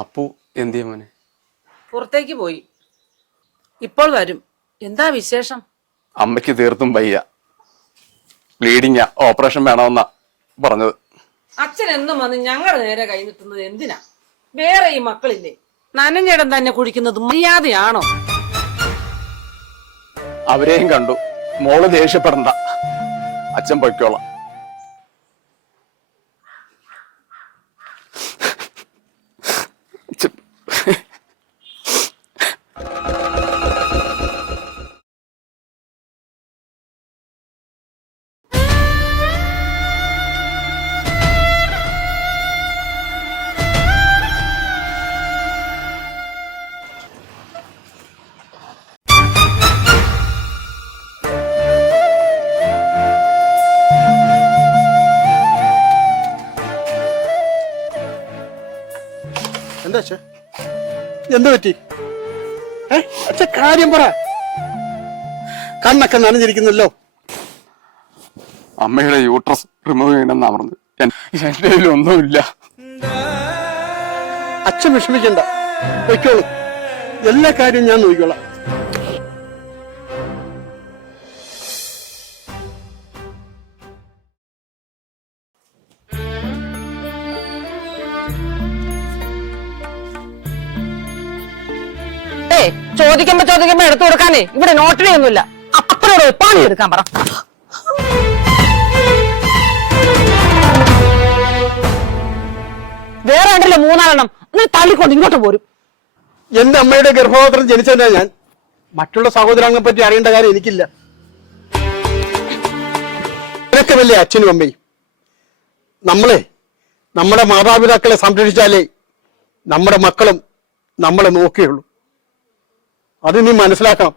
അപ്പു എന്തിയ മോനെ? പുറത്തേക്ക് പോയി, ഇപ്പോൾ വരും. എന്താ വിശേഷം? അമ്മയ്ക്ക് തീർത്തും വയ്യ, ബ്ലീഡിങ്ങാ, ഓപ്പറേഷൻ വേണമെന്നാ പറഞ്ഞത്. അച്ഛൻ എന്നും വന്ന് ഞങ്ങളുടെ നേരെ കൈ നിട്ടുന്നത് എന്തിനാ? വേറെ ഈ മക്കളില്ലേ? നനഞ്ഞിടം തന്നെ കുഴിക്കുന്നത് മര്യാദയാണോ? അവരെയും കണ്ടു. മോള് ദേഷ്യപ്പെടണ്ട, അച്ഛൻ പൊയ്ക്കോളാം. എന്താ അച്ഛ, എന്ത് പറ്റി? അച്ഛ കാര്യം പറ. കണ്ണൊക്കെ നനഞ്ഞിരിക്കുന്നല്ലോ. അമ്മയുടെ യൂട്രസ് റിമൂവ് ചെയ്യണമെന്നാ പറഞ്ഞത്. എന്റെ കയ്യിലൊന്നുമില്ല. അച്ഛൻ വിഷമിക്കണ്ട, പൊയ്ക്കോളൂ. എല്ലാ കാര്യവും ഞാൻ നോക്കിക്കോളാം. ചോദിക്കുമ്പോ എടുത്തു കൊടുക്കാനേ ഇവിടെ നോട്ടറി ഒന്നുമില്ല. അപ്പനോട് പാണി എടുക്കാൻ പറ. വേറെ ഉണ്ടല്ലോ 3-4 എണ്ണം, തള്ളിക്കൊണ്ട് ഇങ്ങോട്ട് പോരും. എന്റെ അമ്മയുടെ ഗർഭപാത്രം ജനിച്ചതാ ഞാൻ. മറ്റുള്ള സഹോദരങ്ങളെ പറ്റി അറിയേണ്ട കാര്യം എനിക്കില്ല. ഇതൊക്കെ വലിയ അച്ഛനും അമ്മയും. നമ്മുടെ മാതാപിതാക്കളെ സംരക്ഷിച്ചാലേ നമ്മുടെ മക്കളും നമ്മളെ നോക്കുകയുള്ളൂ. അത് നീ മനസ്സിലാക്കണം.